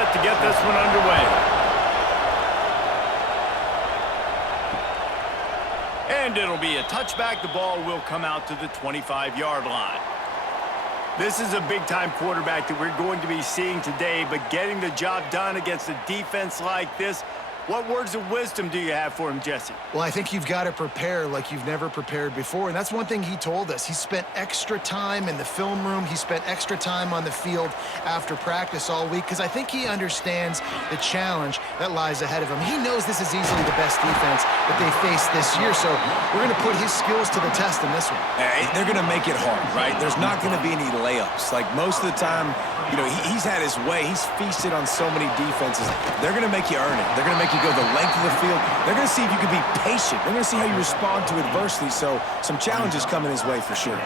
set to get this one underway. And it'll be a touchback. The ball will come out to the 25-yard line. This is a big-time quarterback that we're going to be seeing today, but getting the job done against a defense like this, what words of wisdom do you have for him, Jesse? Well, I think you've got to prepare like you've never prepared before, and that's one thing he told us. He spent extra time in the film room. He spent extra time on the field after practice all week because I think he understands the challenge that lies ahead of him. He knows this is easily the best defense that they face this year, so we're going to put his skills to the test in this one. They're going to make it hard, right? There's not going to be any layups. Like most of the time, you know, he's had his way. He's feasted on so many defenses. They're going to make you earn it. They're going to make you go the length of the field. They're going to see if you can be patient. They're going to see how you respond to adversity. So some challenges coming his way for sure.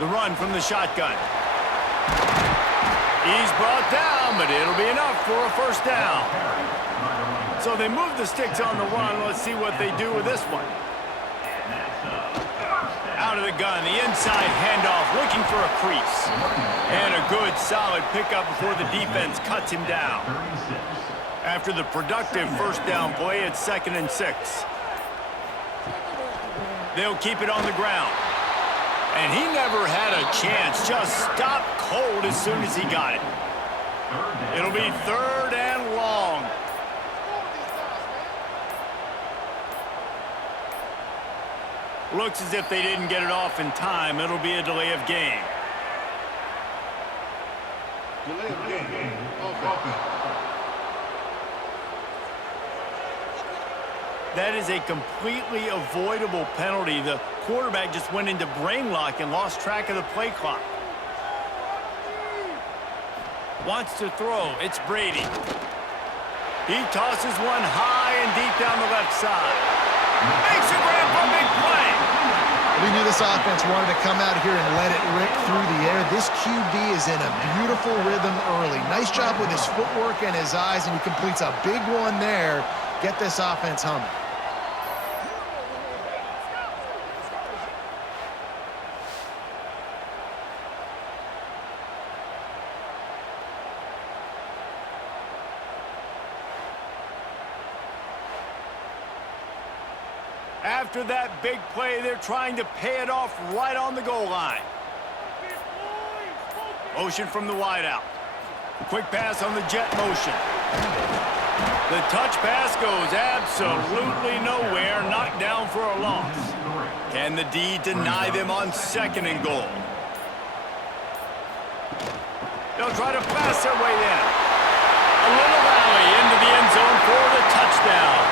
The run from the shotgun. He's brought down, but it'll be enough for a first down. So they move the sticks on the run. Let's see what they do with this one. Out of the gun, the inside handoff, looking for a crease. And a good, solid pickup before the defense cuts him down. After the productive first down play, it's 2nd and 6. They'll keep it on the ground. And he never had a chance, just stopped cold as soon as he got it. It'll be 3rd and long. Looks as if they didn't get it off in time. It'll be a delay of game. Delay of game. Okay. That is a completely avoidable penalty. The quarterback just went into brain lock and lost track of the play clock. Wants to throw. It's Brady. He tosses one high and deep down the left side. Makes a grab for a big play. We knew this offense wanted to come out here and let it rip through the air. This QB is in a beautiful rhythm early. Nice job with his footwork and his eyes, and he completes a big one there. Get this offense humming. After that big play, they're trying to pay it off right on the goal line. Motion from the wideout. Quick pass on the jet motion. The touch pass goes absolutely nowhere, knocked down for a loss. Can the D deny them on 2nd and goal? They'll try to pass their way in. A little rally into the end zone for the touchdown.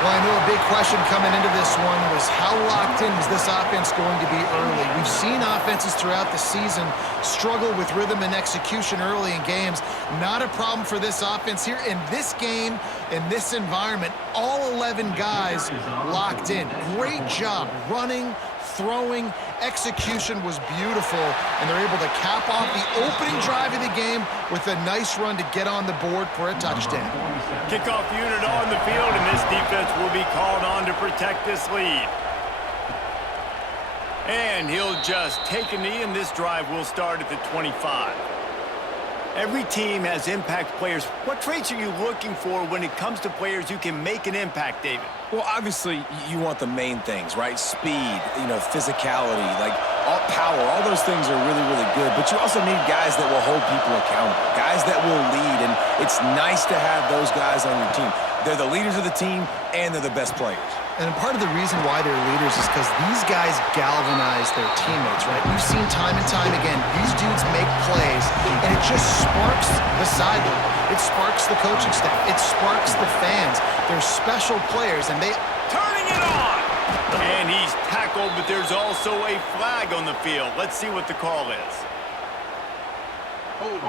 Well, I know a big question coming into this one was how locked in was this offense going to be early? We've seen offenses throughout the season struggle with rhythm and execution early in games. Not a problem for this offense here. In this game, in this environment, all 11 guys locked in. Great job running, throwing, execution was beautiful, and they're able to cap off the opening drive of the game with a nice run to get on the board for a touchdown. Kickoff unit on the field, and this defense will be called on to protect this lead. And he'll just take a knee, and this drive will start at the 25. Every team has impact players. What traits are you looking for when it comes to players who can make an impact, David? Well, obviously, you want the main things, right? Speed, you know, physicality, like all power, all those things are really, really good. But you also need guys that will hold people accountable, guys that will lead, and it's nice to have those guys on your team. They're the leaders of the team, and they're the best players. And part of the reason why they're leaders is because these guys galvanize their teammates, right? We've seen time and time again, these dudes make plays, and it just sparks the sideline. It sparks the coaching staff. It sparks the fans. They're special players, and they... Turning it on! And he's tackled, but there's also a flag on the field. Let's see what the call is. Hold.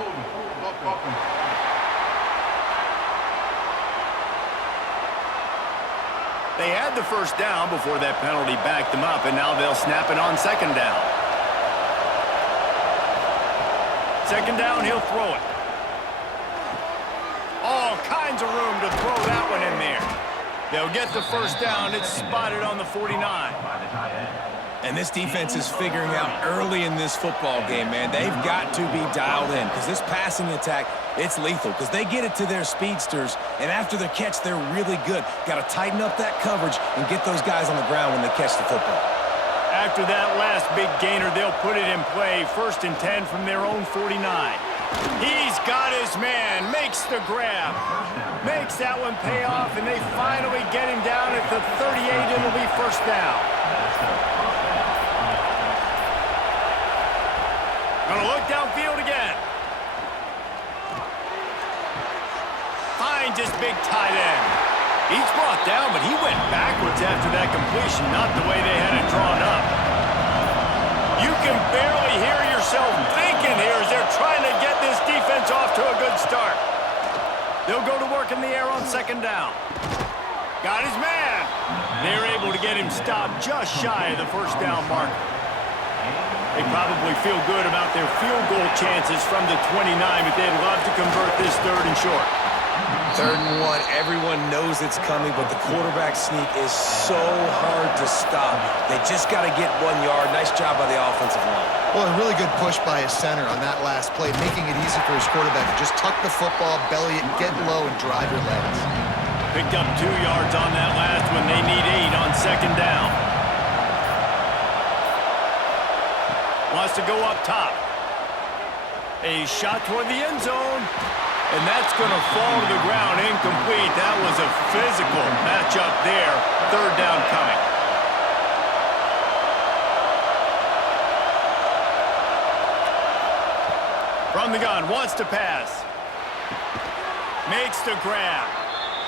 They had the first down before that penalty backed them up, and now they'll snap it on 2nd down. 2nd down, he'll throw it. All kinds of room to throw that one in there. They'll get the first down. It's spotted on the 49. And this defense is figuring out early in this football game, man. They've got to be dialed in because this passing attack, it's lethal because they get it to their speedsters, and after the catch, they're really good. Got to tighten up that coverage and get those guys on the ground when they catch the football. After that last big gainer, they'll put it in play. 1st and 10 from their own 49. He's got his man, makes the grab, makes that one pay off, and they finally get him down at the 38. It'll be 1st down. Gonna look downfield again. Finds his big tight end. He's brought down, but he went backwards after that completion, not the way they had it drawn up. You can barely hear yourself thinking here as they're trying to get this defense off to a good start. They'll go to work in the air on 2nd down. Got his man. They're able to get him stopped just shy of the 1st down marker. They probably feel good about their field goal chances from the 29, but they'd love to convert this 3rd and short. 3rd and 1, everyone knows it's coming, but the quarterback sneak is so hard to stop. They just got to get 1 yard. Nice job by the offensive line. Well, a really good push by his center on that last play, making it easy for his quarterback to just tuck the football, belly it, get low, and drive your legs. Picked up 2 yards on that last one. They need 8 on 2nd down. Wants to go up top. A shot toward the end zone. And that's going to fall to the ground, incomplete. That was a physical matchup there. 3rd down coming. From the gun, wants to pass. Makes the grab.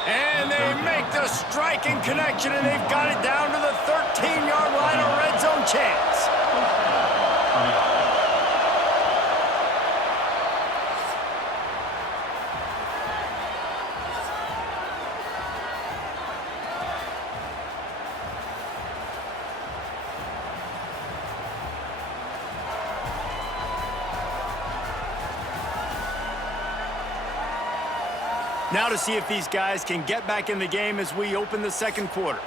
And they make the striking connection, and they've got it down to the 13-yard line, a red zone chance. Now to see if these guys can get back in the game as we open the 2nd quarter.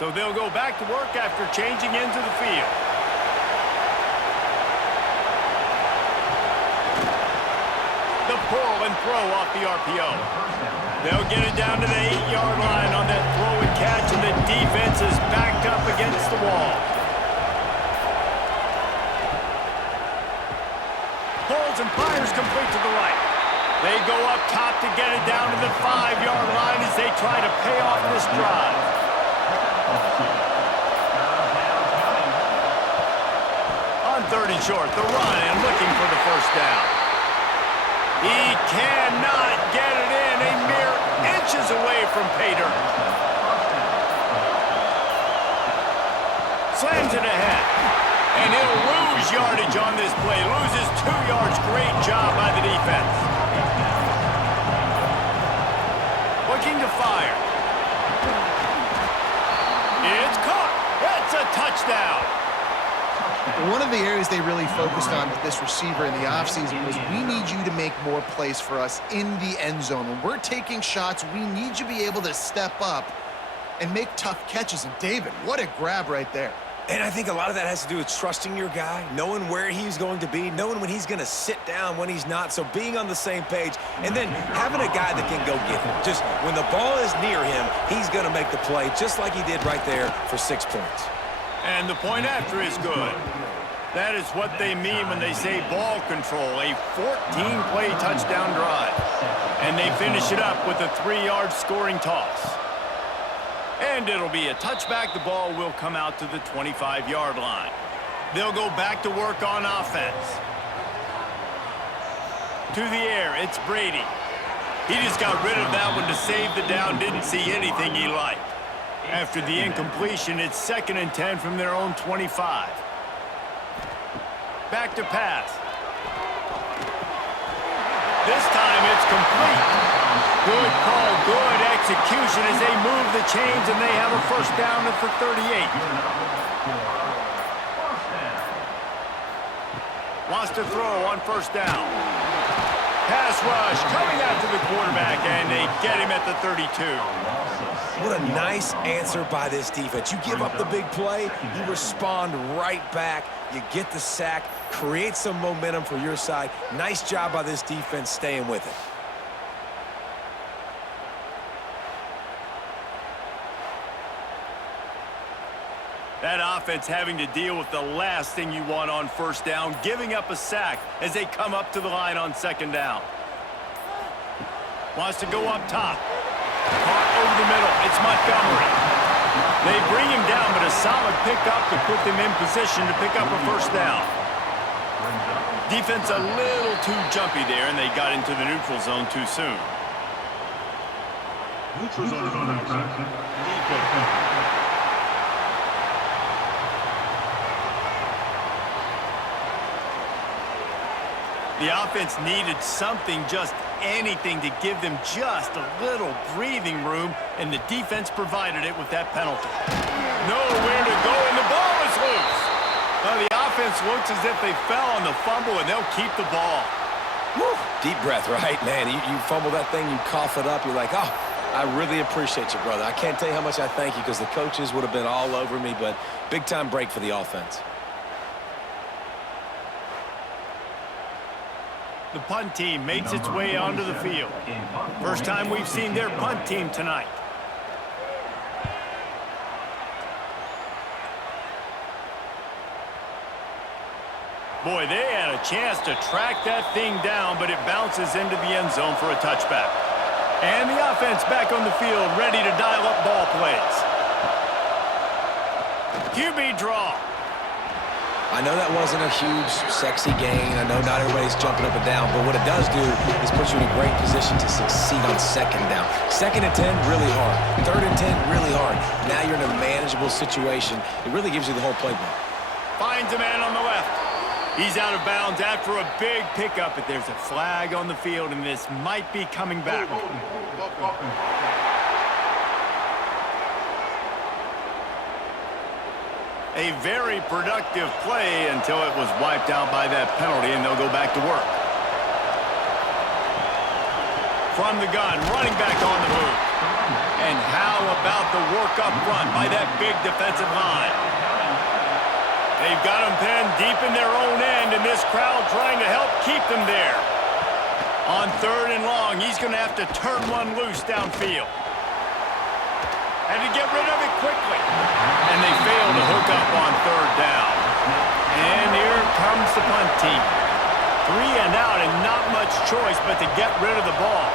So they'll go back to work after changing into the field. The pull and throw off the RPO. They'll get it down to the 8-yard line on that throw and catch, and the defense is backed up against the wall. Pulls and fires complete to the right. They go up top to get it down to the 5-yard line as they try to pay off this drive. On 3rd and short, the run and looking for the 1st down. He cannot get it in, a mere inches away from pay dirt. Slams it ahead. And he'll lose yardage on this play. Loses 2 yards. Great job by the defense. Looking to fire. It's caught. It's a touchdown. One of the areas they really focused on with this receiver in the offseason was we need you to make more plays for us in the end zone. When we're taking shots, we need you to be able to step up and make tough catches. And David, what a grab right there. And I think a lot of that has to do with trusting your guy, knowing where he's going to be, knowing when he's going to sit down, when he's not, so being on the same page, and then having a guy that can go get him. Just when the ball is near him, he's going to make the play, just like he did right there for 6 points. And the point after is good. That is what they mean when they say ball control, a 14-play touchdown drive. And they finish it up with a 3-yard scoring toss. And it'll be a touchback. The ball will come out to the 25-yard line. They'll go back to work on offense. To the air, it's Brady. He just got rid of that one to save the down, didn't see anything he liked. After the incompletion, it's 2nd and 10 from their own 25. Back to pass. This time it's complete. Good call, good execution as they move the chains, and they have a 1st down at the 38. Wants to throw on 1st down. Pass rush coming after the quarterback, and they get him at the 32. What a nice answer by this defense. You give up the big play, you respond right back, you get the sack, create some momentum for your side. Nice job by this defense staying with it. That offense having to deal with the last thing you want on first down, giving up a sack as they come up to the line on second down. Wants to go up top. Caught over the middle. It's Montgomery. They bring him down, but a solid pickup to put them in position to pick up a first down. Defense a little too jumpy there, and they got into the neutral zone too soon. Neutral zone is on that track. The offense needed something, just anything, to give them just a little breathing room, and the defense provided it with that penalty. Nowhere to go, and the ball is loose. Now the offense looks as if they fell on the fumble, and they'll keep the ball. Woo. Deep breath, right, man? You fumble that thing, you cough it up, you're like, oh, I really appreciate you, brother. I can't tell you how much I thank you, because the coaches would have been all over me, but big-time break for the offense. The punt team makes its way onto the field. First time we've seen their punt team tonight. Boy, they had a chance to track that thing down, but it bounces into the end zone for a touchback. And the offense back on the field, ready to dial up ball plays. QB draw. I know that wasn't a huge, sexy gain. I know not everybody's jumping up and down, but what it does do is put you in a great position to succeed on second down. Second and 10, really hard. Third and 10, really hard. Now you're in a manageable situation. It really gives you the whole playbook. Finds a man on the left. He's out of bounds after a big pickup, but there's a flag on the field, and this might be coming back. A very productive play until it was wiped out by that penalty, and they'll go back to work. From the gun, running back on the move. And how about the work up front by that big defensive line? They've got them pinned deep in their own end, and this crowd trying to help keep them there. On third and long, he's going to have to turn one loose downfield. Had to get rid of it quickly. And they fail to hook up on third down. And here comes the punt team. 3 and out, and not much choice but to get rid of the ball.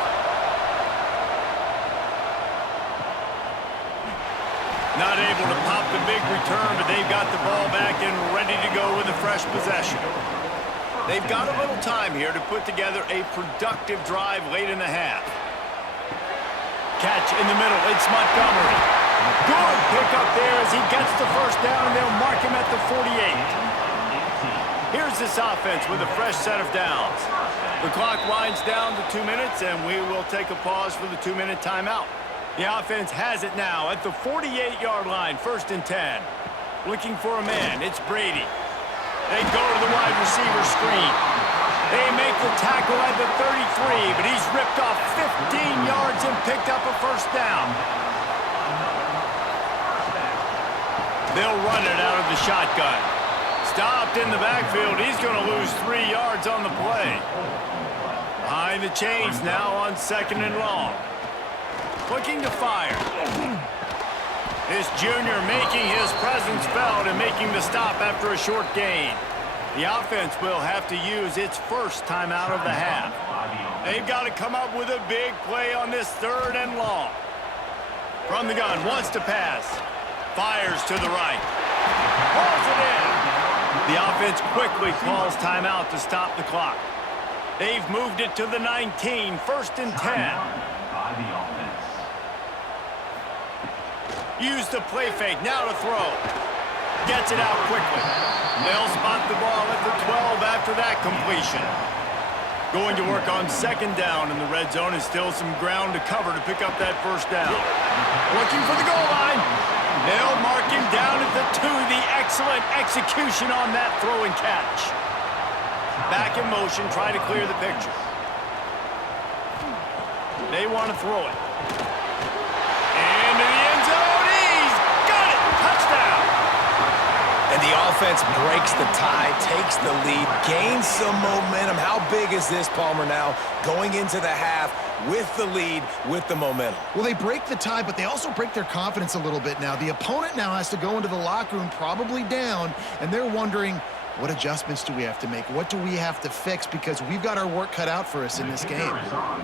Not able to pop the big return, but they've got the ball back and ready to go with a fresh possession. They've got a little time here to put together a productive drive late in the half. Catch in the middle, it's Montgomery. Good pickup there as he gets the first down, and they'll mark him at the 48. Here's this offense with a fresh set of downs. The clock winds down to 2 minutes, and we will take a pause for the 2-minute timeout. The offense has it now at the 48-yard line, 1st and 10. Looking for a man, it's Brady. They go to the wide receiver screen. They make the tackle at the 33, but he's ripped off 15 yards and picked up a first down. They'll run it out of the shotgun. Stopped in the backfield. He's going to lose 3 yards on the play. Behind the chains now on 2nd and long. Looking to fire. This junior making his presence felt and making the stop after a short gain. The offense will have to use its first timeout of the half. They've got to come up with a big play on this 3rd and long. From the gun, wants to pass. Fires to the right. Pulls it in. The offense quickly calls timeout to stop the clock. They've moved it to the 19, 1st and 10. Use the play fake, now to throw. Gets it out quickly. They'll spot the ball at the 12 after that completion. Going to work on 2nd down in the red zone, and still some ground to cover to pick up that first down. Looking for the goal line. They'll mark him down at the 2. The excellent execution on that throw and catch. Back in motion, try to clear the picture. They want to throw it. Into the end zone. He's got it. Touchdown. And the offense breaks the tie, takes the lead, gains some momentum. How big is this, Palmer, now going into the half with the lead, with the momentum? Well, they break the tie, but they also break their confidence a little bit now. The opponent now has to go into the locker room probably down, and they're wondering, what adjustments do we have to make? What do we have to fix? Because we've got our work cut out for us in this game.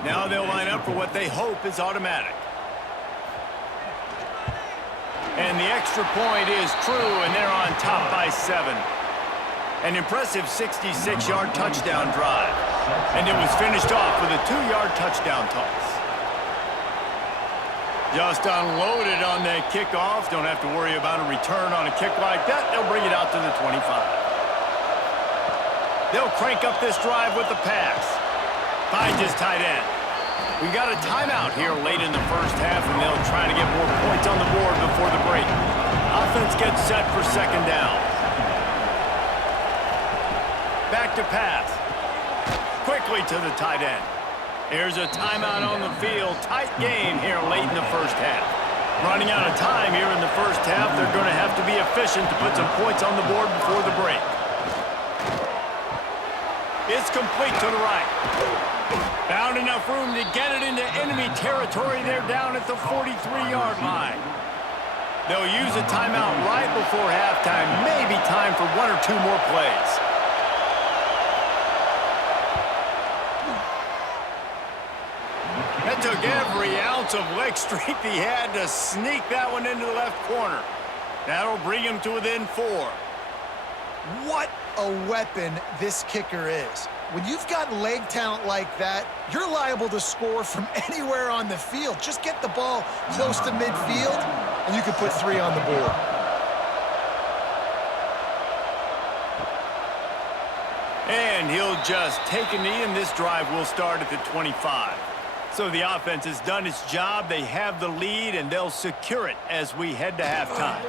Now they'll line up for what they hope is automatic. And the extra point is true, and they're on top by 7. An impressive 66-yard touchdown drive. And it was finished off with a 2-yard touchdown toss. Just unloaded on that kickoff. Don't have to worry about a return on a kick like that. They'll bring it out to the 25. They'll crank up this drive with the pass. Finds his tight end. We got a timeout here late in the first half, and they'll try to get more points on the board before the break. Offense gets set for second down. Back to pass. Quickly to the tight end. Here's a timeout on the field. Tight game here late in the first half. Running out of time here in the first half. They're going to have to be efficient to put some points on the board before the break. It's complete to the right. Found enough room to get it into enemy territory. They're down at the 43-yard line. They'll use a timeout right before halftime. Maybe time for 1 or 2 more plays. That took every ounce of leg strength he had to sneak that one into the left corner. That'll bring him to within 4. What a weapon this kicker is. When you've got leg talent like that, you're liable to score from anywhere on the field. Just get the ball close to midfield, and you can put 3 on the board. And he'll just take a knee, and this drive will start at the 25. So the offense has done its job. They have the lead, and they'll secure it as we head to halftime.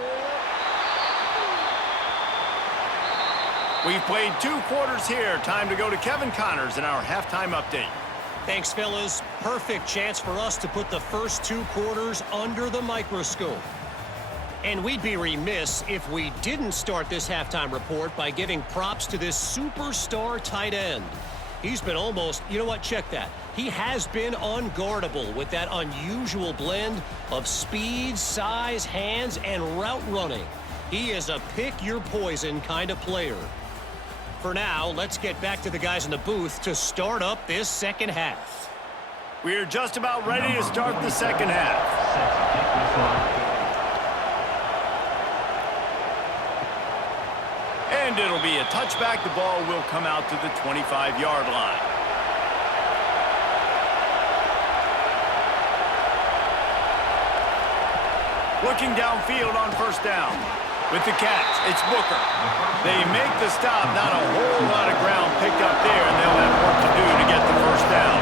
We've played 2 quarters here. Time to go to Kevin Connors in our halftime update. Thanks, fellas. Perfect chance for us to put the first 2 quarters under the microscope. And we'd be remiss if we didn't start this halftime report by giving props to this superstar tight end. He's been almost, you know what, check that. He has been unguardable with that unusual blend of speed, size, hands, and route running. He is a pick-your-poison kind of player. For now, let's get back to the guys in the booth to start up this second half. We're just about ready to start the second half. And it'll be a touchback. The ball will come out to the 25-yard line. Looking downfield on first down. With the catch, it's Booker. They make the stop. Not a whole lot of ground picked up there, and they'll have work to do to get the first down.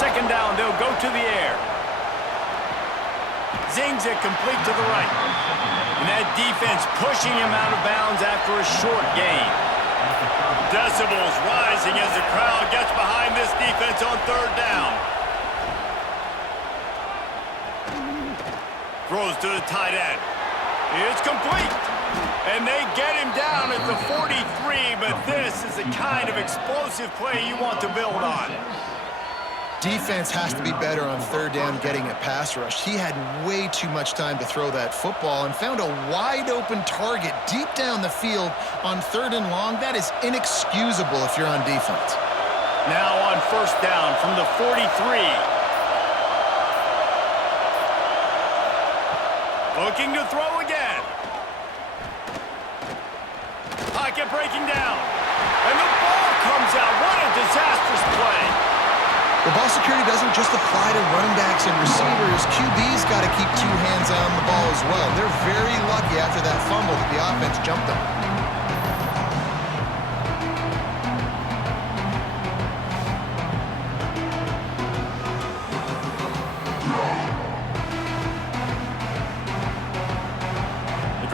Second down, they'll go to the air. Zings it complete to the right. And that defense pushing him out of bounds after a short gain. Decibels rising as the crowd gets behind this defense on third down. Throws to the tight end. It's complete. And they get him down at the 43, but this is the kind of explosive play you want to build on. Defense has to be better on third down getting a pass rush. He had way too much time to throw that football and found a wide-open target deep down the field on third and long. That is inexcusable if you're on defense. Now on first down from the 43. Looking to throw again. Pocket breaking down. And the ball comes out. What a disastrous play. The ball security doesn't just apply to running backs and receivers. QB's got to keep 2 hands on the ball as well. They're very lucky after that fumble that the offense jumped on.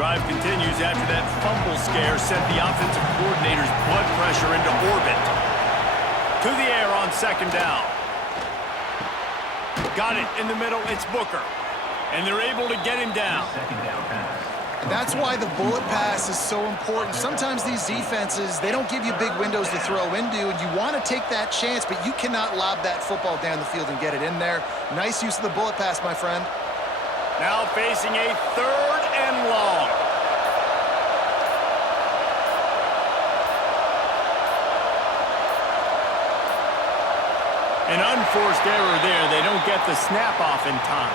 Drive continues after that fumble scare sent the offensive coordinator's blood pressure into orbit. To the air on second down. Got it in the middle. It's Booker. And they're able to get him down. And that's why the bullet pass is so important. Sometimes these defenses, they don't give you big windows to throw into, and you want to take that chance, but you cannot lob that football down the field and get it in there. Nice use of the bullet pass, my friend. Now facing a 3rd and long. An unforced error there. They don't get the snap off in time.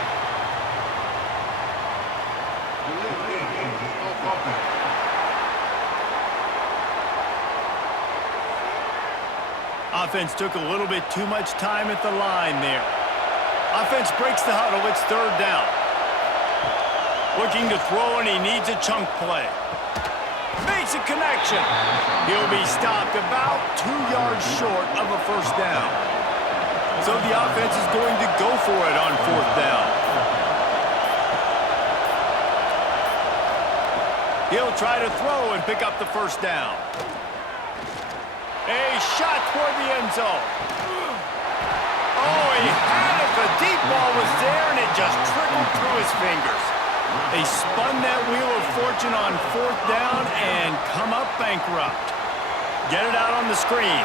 Offense took a little bit too much time at the line there. Offense breaks the huddle. It's 3rd down. Looking to throw, and he needs a chunk play. Makes a connection. He'll be stopped about 2 yards short of a 1st down. So the offense is going to go for it on 4th down. He'll try to throw and pick up the 1st down. A shot toward the end zone. Oh, he had it. The deep ball was there, and it just trickled through his fingers. They spun that wheel of fortune on 4th down and come up bankrupt. Get it out on the screen.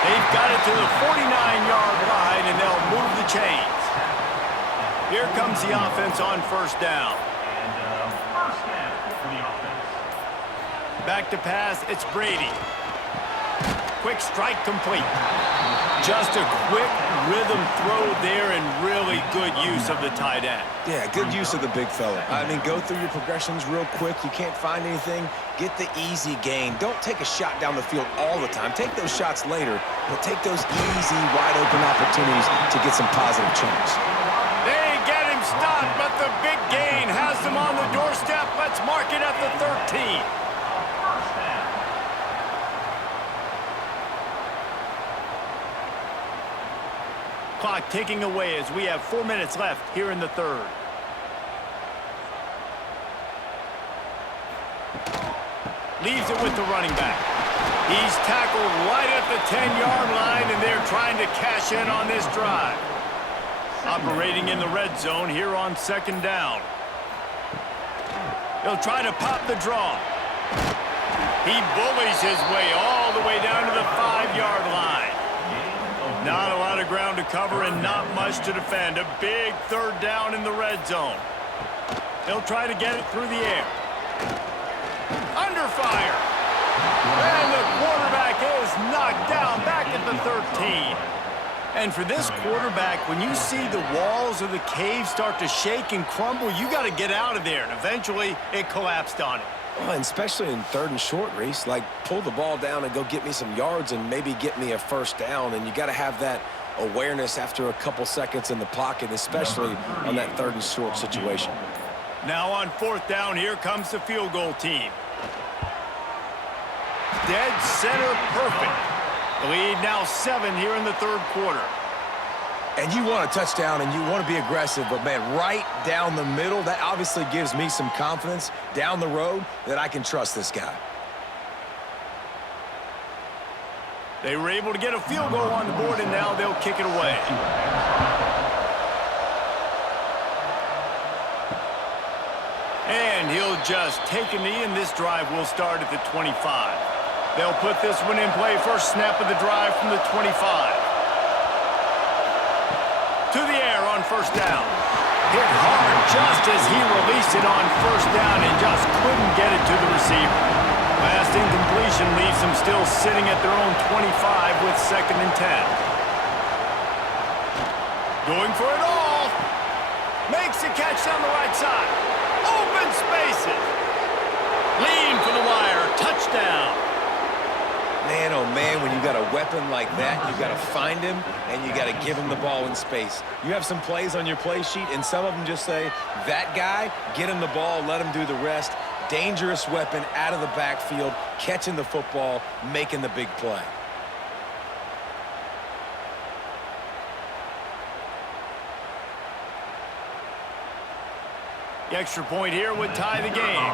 They've got it to the 49-yard line, and they'll move the chains. Here comes the offense on 1st down. Back to pass, it's Brady. Quick strike complete. Just a quick rhythm throw there and really good use of the tight end. Yeah, good use of the big fella. I mean, go through your progressions real quick. You can't find anything. Get the easy gain. Don't take a shot down the field all the time. Take those shots later, but take those easy, wide-open opportunities to get some positive chunks. They get him stopped, but the big gain has them on the doorstep. Let's mark it at the 13. Clock ticking away as we have 4 minutes left here in the 3rd. Leaves it with the running back. He's tackled right at the 10-yard line, and they're trying to cash in on this drive. Operating in the red zone here on 2nd down. He'll try to pop the draw. He bullies his way all the way down to the 5-yard line. Not a lot of ground to cover and not much to defend. A big 3rd down in the red zone. He'll try to get it through the air. Under fire. And the quarterback is knocked down back at the 13. And for this quarterback, when you see the walls of the cave start to shake and crumble, you got to get out of there. And eventually, it collapsed on him. Well, and especially in 3rd and short, Reese, like pull the ball down and go get me some yards and maybe get me a 1st down. And you got to have that awareness after a couple seconds in the pocket, especially on that 3rd and short situation. Now on 4th down, here comes the field goal team. Dead center perfect. The lead now 7 here in the 3rd quarter. And you want a touchdown and you want to be aggressive, but man, right down the middle, that obviously gives me some confidence down the road that I can trust this guy. They were able to get a field goal on the board, and now they'll kick it away. And he'll just take a knee, and this drive will start at the 25. They'll put this one in play. First snap of the drive from the 25. To the air on 1st down. Hit hard just as he released it on 1st down and just couldn't get it to the receiver. Last incompletion leaves them still sitting at their own 25 with 2nd and 10. Going for it all. Makes the catch down the right side. Open spaces. Lean for the wire. Touchdown. Man, oh man, when you got a weapon like that, you got to find him and you got to give him the ball in space. You have some plays on your play sheet, and some of them just say, that guy, get him the ball, let him do the rest. Dangerous weapon out of the backfield, catching the football, making the big play. The extra point here would tie the game.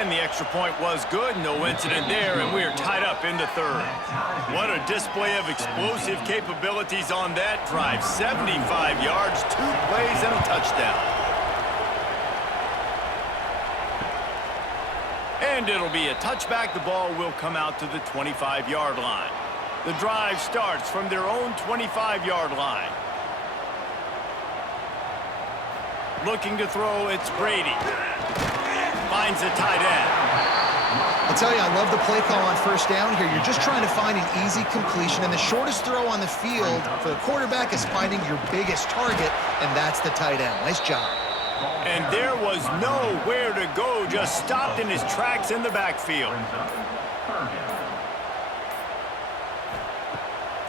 And the extra point was good. No incident there, and we're tied up in the third. What a display of explosive capabilities on that drive. 75 yards, 2 plays, and a touchdown. And it'll be a touchback. The ball will come out to the 25-yard line. The drive starts from their own 25-yard line. Looking to throw, it's Brady. Finds the tight end. I'll tell you, I love the play call on first down here. You're just trying to find an easy completion, and the shortest throw on the field for the quarterback is finding your biggest target, and that's the tight end. Nice job. And there was nowhere to go, just stopped in his tracks in the backfield.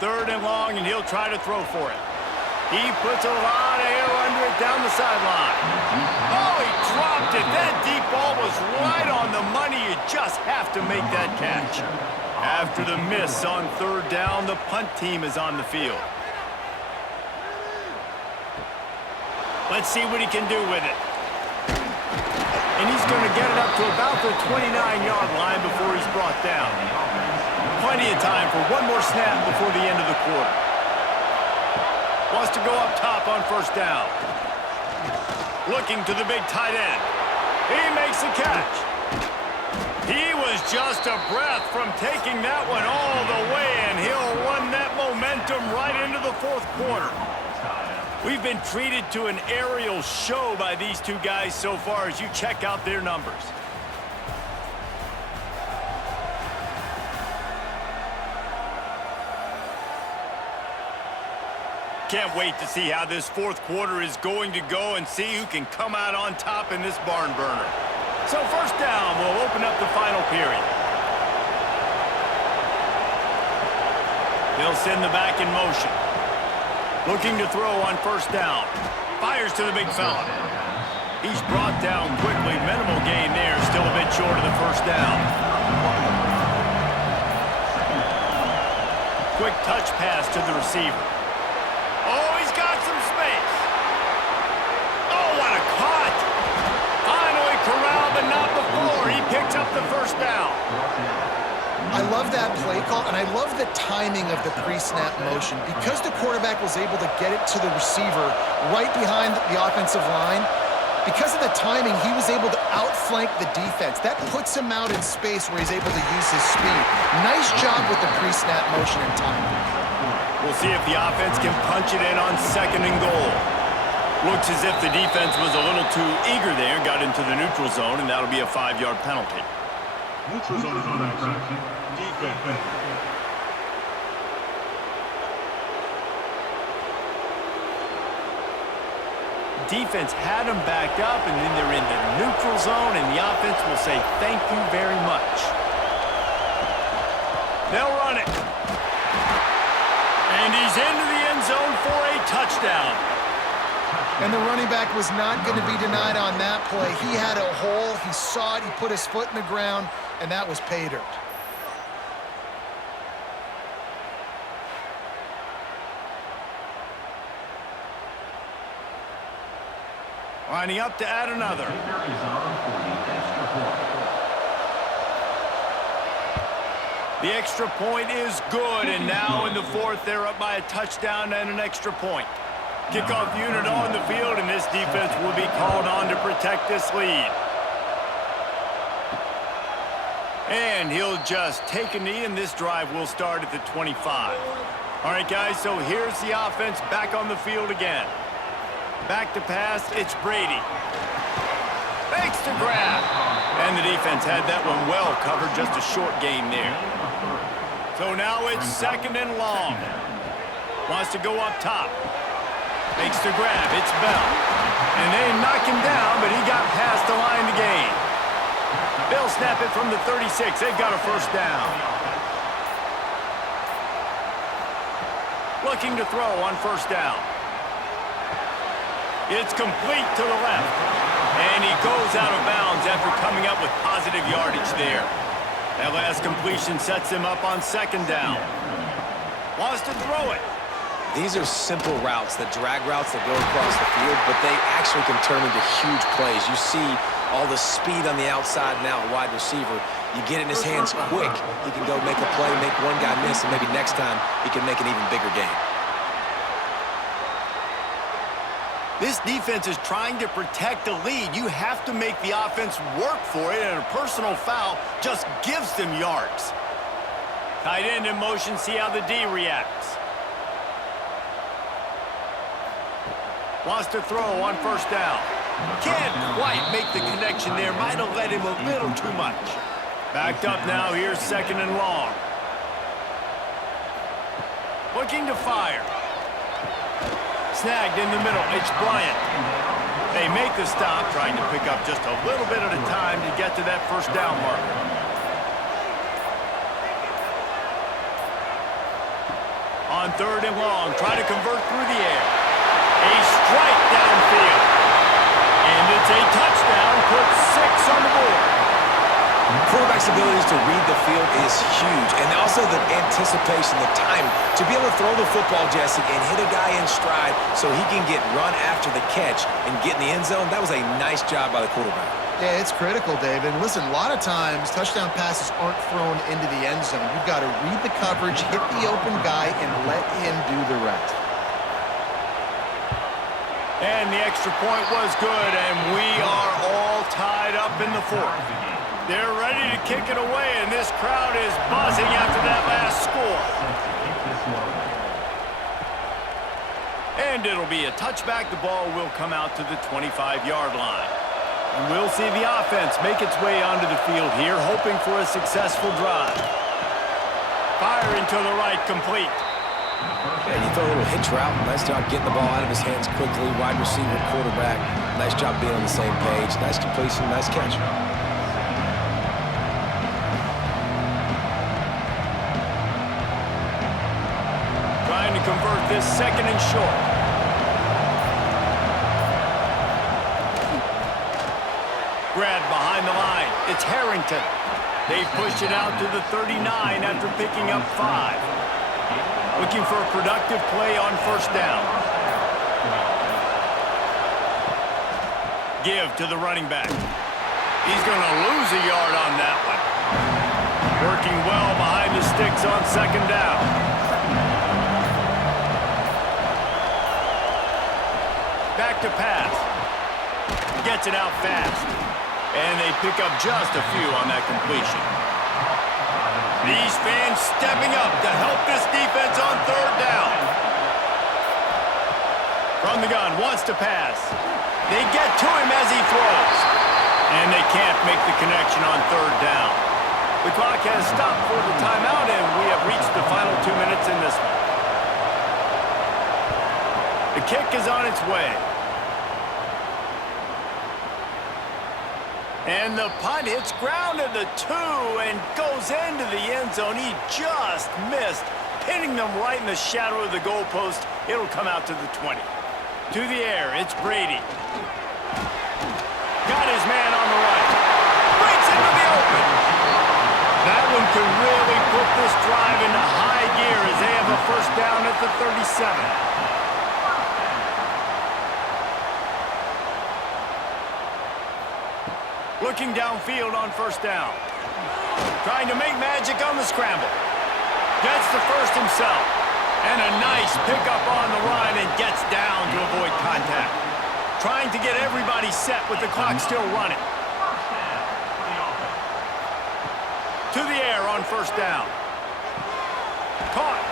Third and long, and he'll try to throw for it. He puts a lot of air under it down the sideline. Oh, he dropped it. That deep ball was right on the money. You just have to make that catch. After the miss on third down, the punt team is on the field. Let's see what he can do with it. And he's going to get it up to about the 29-yard line before he's brought down. Plenty of time for one more snap before the end of the quarter. Wants to go up top on first down. Looking to the big tight end. He makes the catch. He was just a breath from taking that one all the way, and he'll run that momentum right into the fourth quarter. We've been treated to an aerial show by these two guys so far as you check out their numbers. Can't wait to see how this fourth quarter is going to go and see who can come out on top in this barn burner. So first down, we'll open up the final period. They'll send the back in motion. Looking to throw on first down. Fires to the big fella. He's brought down quickly. Minimal gain there. Still a bit short of the first down. Quick touch pass to the receiver. Oh, he's got some space. Oh, what a cut. Finally corralled, but not before. He picks up the first down. I love that play call, and I love the timing of the pre-snap motion. Because the quarterback was able to get it to the receiver right behind the offensive line, because of the timing, he was able to outflank the defense. That puts him out in space where he's able to use his speed. Nice job with the pre-snap motion and timing. We'll see if the offense can punch it in on second and goal. Looks as if the defense was a little too eager there, got into the neutral zone, and that'll be a 5-yard penalty. Neutral zone infraction. Defense. Defense had them backed up, and then they're in the neutral zone, and the offense will say thank you very much. They'll run it. And he's into the end zone for a touchdown. And the running back was not going to be denied on that play. He had a hole. He saw it. He put his foot in the ground, and that was pay dirt. Lining up to add another. The extra point is good, and now in the fourth, they're up by a touchdown and an extra point. Kickoff unit on the field, and this defense will be called on to protect this lead. And he'll just take a knee, and this drive will start at the 25. All right, guys, so here's the offense back on the field again. Back to pass, it's Brady. Fakes to grab. And the defense had that one well covered, just a short gain there. So now it's second and long. Wants to go up top. Fakes to grab, it's Bell. And they knock him down, but he got past the line to gain. They'll snap it from the 36. They've got a first down. Looking to throw on first down. It's complete to the left. And he goes out of bounds after coming up with positive yardage there. That last completion sets him up on second down. Wants to throw it. These are simple routes, the drag routes that go across the field, but they actually can turn into huge plays. You see all the speed on the outside now, wide receiver. You get it in his hands quick. He can go make a play, make one guy miss, and maybe next time he can make an even bigger game. This defense is trying to protect the lead. You have to make the offense work for it, and a personal foul just gives them yards. Tight end in motion, see how the D reacts. Wants to throw on first down. Can't quite make the connection there. Might have led him a little too much. Backed up now. Here's second and long. Looking to fire. Snagged in the middle. It's Bryant. They make the stop, trying to pick up just a little bit at a time to get to that first down marker. On third and long, try to convert through the air. A strike downfield. And it's a touchdown, puts 6 on the board. Quarterback's abilities to read the field is huge, and also the anticipation, the time to be able to throw the football, Jesse, and hit a guy in stride so he can get run after the catch and get in the end zone. That was a nice job by the quarterback. Yeah, it's critical, Dave. And listen, a lot of times touchdown passes aren't thrown into the end zone. You've got to read the coverage, hit the open guy, and let him do the rest. And the extra point was good, and we are all tied up in the fourth. They're ready to kick it away, and this crowd is buzzing after that last score. And it'll be a touchback. The ball will come out to the 25-yard line. And we'll see the offense make its way onto the field here, hoping for a successful drive. Firing to the right, complete. Yeah, you throw a little hitch route. Nice job getting the ball out of his hands quickly. Wide receiver, quarterback. Nice job being on the same page. Nice completion, nice catch. Trying to convert this second and short. Grab behind the line. It's Harrington. They push it out to the 39 after picking up 5. Looking for a productive play on first down. Give to the running back. He's going to lose a yard on that one. Working well behind the sticks on second down. Back to pass. Gets it out fast. And they pick up just a few on that completion. These fans stepping up to help this defense on third down. From the gun, wants to pass. They get to him as he throws. And they can't make the connection on third down. The clock has stopped for the timeout, and we have reached the final 2 minutes in this one. The kick is on its way. And the punt hits ground at the 2 and goes into the end zone. He just missed, pinning them right in the shadow of the goalpost. It'll come out to the 20. To the air, it's Brady. Got his man on the right. Breaks into the open. That one could really put this drive into high gear as they have a first down at the 37. Looking downfield on first down. Trying to make magic on the scramble. Gets the first himself. And a nice pickup on the run and gets down to avoid contact. Trying to get everybody set with the clock still running. To the air on first down. Caught.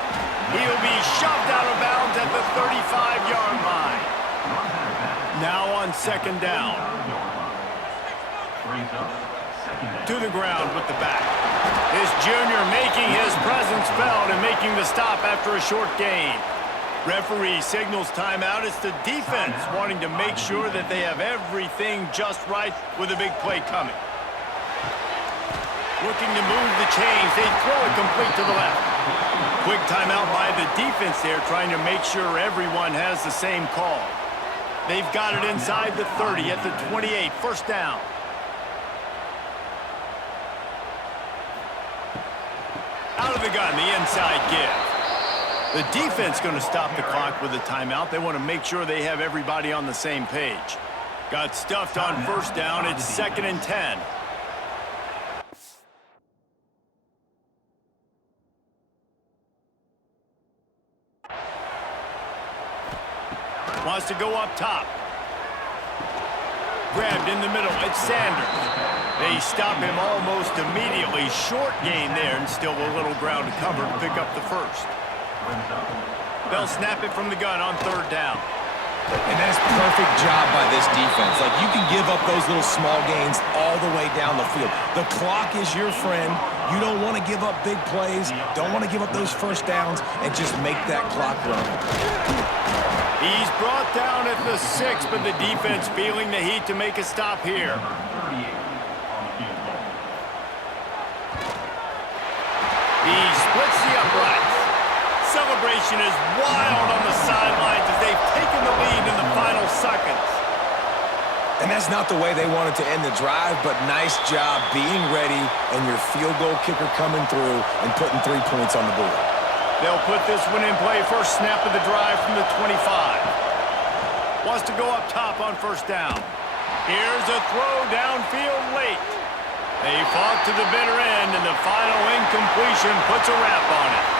He'll be shoved out of bounds at the 35-yard line. Now on second down. To the ground with the back. This junior making his presence felt and making the stop after a short gain. Referee signals timeout. It's the defense wanting to make sure that they have everything just right with a big play coming. Looking to move the chains. They throw it complete to the left. Quick timeout by the defense there, trying to make sure everyone has the same call. They've got it inside the 30 at the 28. First down. Out of the gun, the inside give. The defense going to stop the clock with a timeout. They want to make sure they have everybody on the same page. Got stuffed on first down. It's 2nd and 10. Wants to go up top. Grabbed in the middle. It's Sanders. They stop him almost immediately. Short gain there, and still a little ground to cover to pick up the first. They'll snap it from the gun on 3rd down. And that's a perfect job by this defense. Like, you can give up those little small gains all the way down the field. The clock is your friend. You don't want to give up big plays. Don't want to give up those first downs and just make that clock run. He's brought down at the 6, but the defense feeling the heat to make a stop here. He splits the uprights. Celebration is wild on the sidelines as they've taken the lead in the final seconds. And that's not the way they wanted to end the drive, but nice job being ready and your field goal kicker coming through and putting 3 points on the board. They'll put this one in play. First snap of the drive from the 25. Wants to go up top on first down. Here's a throw downfield late. They fought to the bitter end, and the final incompletion puts a wrap on it.